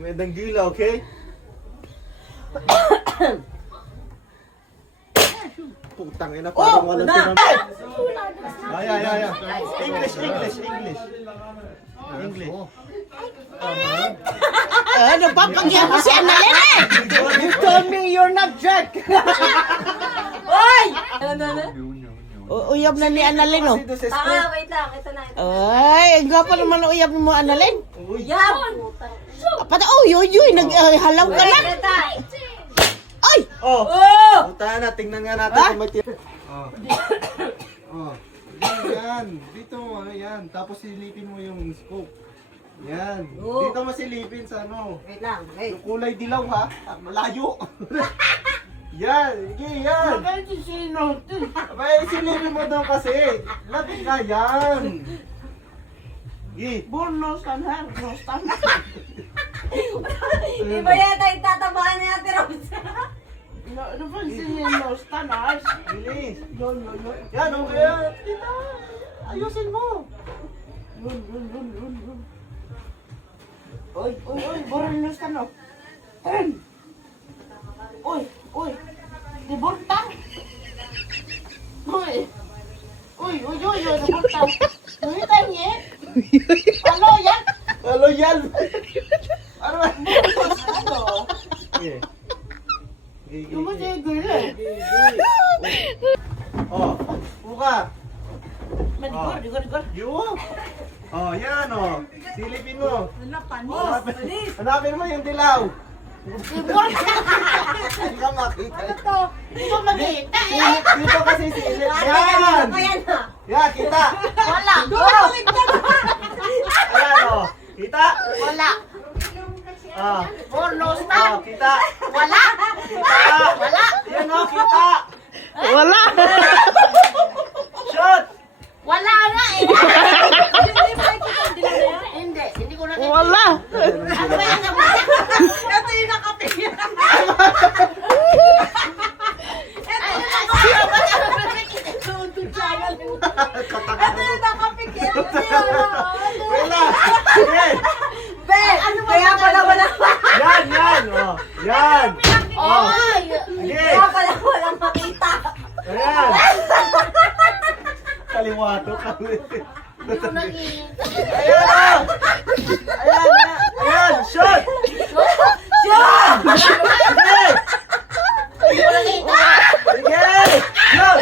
Magandang gila, okay? Putang ina, parang walang tinamay. Ay. English. Ano ba? Pagyan mo si Annalyn eh! You told me you're not Jack! Oy! Uyab na ni Annalyn oh. Wait lang. Ito na. Ay, ang gwapo naman ang uyab mo Annalyn. Uyab! Pata, halaw ka lang. Ay! Oh! Punta na, tingnan nga natin kung may tira. Yan. Dito mo, yan. Tapos silipin mo yung scope. Yan. Dito mo silipin sa ano. Wait lang. Yung kulay dilaw ha. Malayo. Yan. Sige, yan. Abay, silipin mo daw kasi. Lapit ka, yan. Sige. Iba yata yung tatabakan ni Ate Rose. Bilis. Yan, okay yan. Tita, ayusin mo. Oy, bornos ka no. Oy, di borta. Oy, di borta. Uy, tanya. Ano yan? Halo yan. Ano ba? Ano? Sige. Yung mo siya gula. Oh, buka. Digor. Yung. Oh, yan oh. Silipin mo. Hanapin mo yung dilaw. Hindi ka makita. Hindi ko makita eh. Silip dito kasi silip. Yan. Ayan na. Yan, kita. Wala. Ayan oh. Kita. Wala. Ah. Bornos na. Oh, kita. Wala. Kita. Wala. Yan oh, kita. Wala. Shot. Wala nga eh. Hindi ba nakikita ang dilaw na yan? Hindi ko nakita. Wala. Ano ba yan? Ito yung nakapigil. Ito yung nakapigil. Wala. Sige. Be, kaya pala wala. Yan. Oh. Yan. Oh. Ay! Sige. Kaya pala walang makita. Ayan. Kaliwato kami. Hindi ko nakita. Ayan na. Ayan. Shot. Siya! Sige. Hindi ko nakita. Sige. Shot.